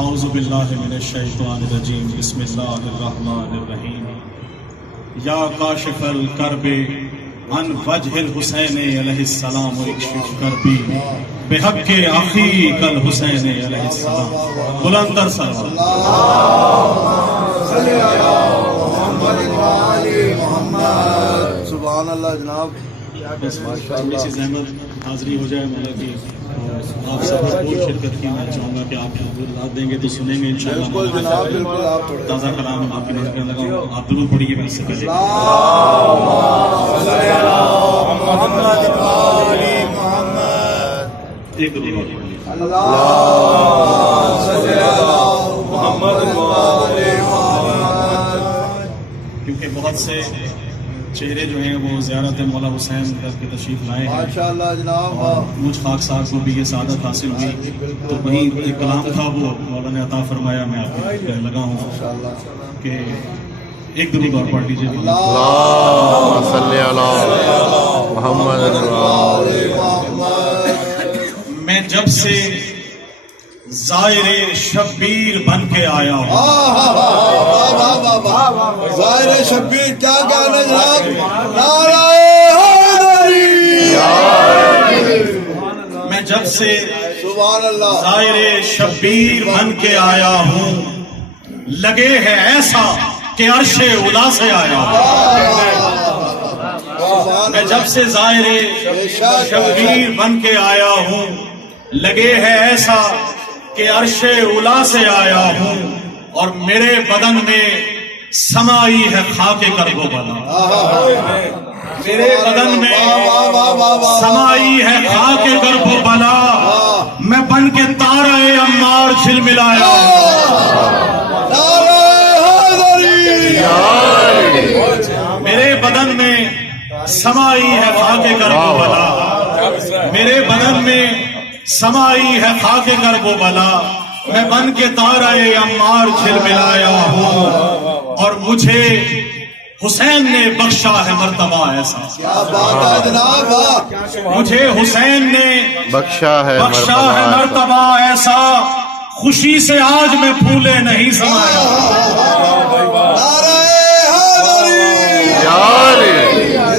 اعوذ باللہ من الشیطان الرجیم بسم اللہ الرحمن الرحیم یا کاشف الکرب عن وجہ الحسین علیہ السلام اکشف کربی بحق اخیک الحسین علیہ السلام. بلندر صلوات سبحان اللہ جناب. تھوڑی سی زحمت حاضری ہو جائے مولا کی. آپ سب بھرپور شرکت کی. میں چاہوں گا کہ آپ حضور دیں گے تو سنیں گے انشاءاللہ. بالکل جناب بالکل. آپ تازہ کلام آپ کی نظر میں لگا. آپ درود پڑھیے میں اس سے پہلے. ایک درود اور پڑھیے. کیونکہ بہت سے چہرے جو ہیں وہ زیارت مولا حسین کر کے تشریف لائے ہیں. ماشاءاللہ جناب. مجھ خاک صاحب کو بھی یہ سعادت حاصل ہوئی تو وہیں ایک کلام تھا وہ مولا نے عطا فرمایا. میں آپ کے لگا ہوں کہ ایک درود اور پڑھ لیجیے. اللہم صلی علی محمد. میں جب سے زائر شبیر بن کے آیا ہوں. ظاہر شبیر کیا کہنا جناب. نعرہ حیدری. میں جب سے سبحان اللہ. زائر شبیر بن کے آیا ہوں لگے ہے ایسا کہ عرش اولا سے آیا ہوں. میں جب سے زائر شبیر بن کے آیا ہوں لگے ہے ایسا کہ عرش اولا سے آیا ہوں اور میرے بدن میں سمائی ہے خاک کرب و بلا. میرے بدن میں سمائی ہے خاک کرب و بلا. میں بن کے تارہ عمار جھل ملایا. میرے بدن میں سمائی ہے خاک کرب و بلا. میرے بدن میں سمائی ہے خاک کرب و بلا. میں بن کے تارہ عمار جھل ملایا ہوں اور مجھے حسین نے بخشا ہے مرتبہ ایسا. کیا بات ہے جناب. مجھے حسین نے بخشا ہے مرتبہ ایسا. خوشی سے آج میں پھولے نہیں سمایا.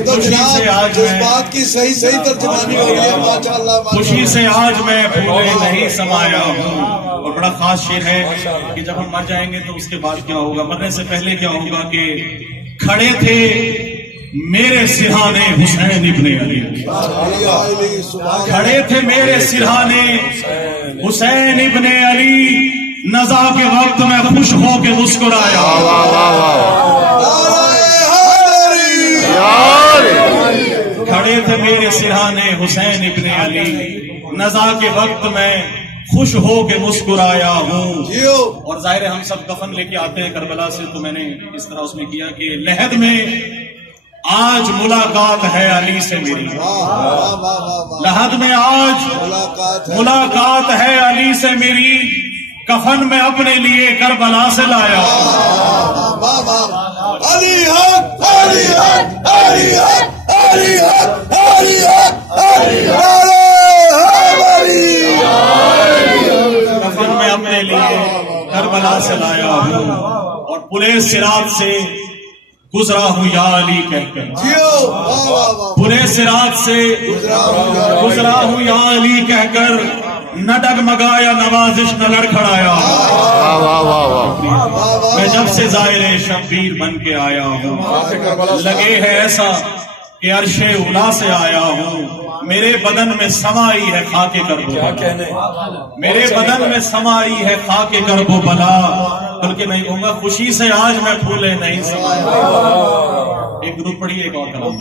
خوشی سے آج اس بات کی صحیح ترجمانی ہو رہی ہے. ماشاءاللہ. خوشی سے آج میں پھولے نہیں سمایا ہوں. اور بڑا خاص شعر ہے کہ جب ہم مر جائیں گے تو اس کے بعد کیا ہوگا. مرنے سے پہلے کیا ہوگا کہ کھڑے تھے میرے سرہانے حسین ابن علی. کھڑے تھے میرے سرہانے حسین ابن علی. نزا کے وقت میں خوش ہو کے مسکرایا. کھڑے تھے میرے سرہانے حسین ابن علی. نزا کے وقت میں خوش ہو کے مسکرایا ہوں. اور ظاہر ہے ہم سب کفن لے کے آتے ہیں کربلا سے تو میں نے اس طرح اس میں کیا کہ لحد میں آج ملاقات ہے علی سے میری. لحد میں آج ملاقات ہے علی سے میری. کفن میں اپنے لیے کربلا سے لایا. علی حق علی حق علی حق علی حق علی حق علی حق. کفن میں اپنے لیے کربلا سے لایا ہوں اور پورے صراط سے گزرا ہوں یا علی کہہ کر. پورے صراط سے گزرا ہوں یا علی کہہ کر. نہ ڈگمگایا نوازش نہ لڑکھڑایا. میں جب سے زائر شبیر بن کے آیا ہوں لگے ہے ایسا کہ عرش اولا سے آیا ہوں. میرے بدن میں سمائی ہے خاک کرب و بلا. میرے بدن میں سمائی ہے خاک کرب و بلا. بلکہ نہیں کہوں گا خوشی سے آج میں پھولے نہیں سمایا. ایک درود پڑھیے ایک اور کلام.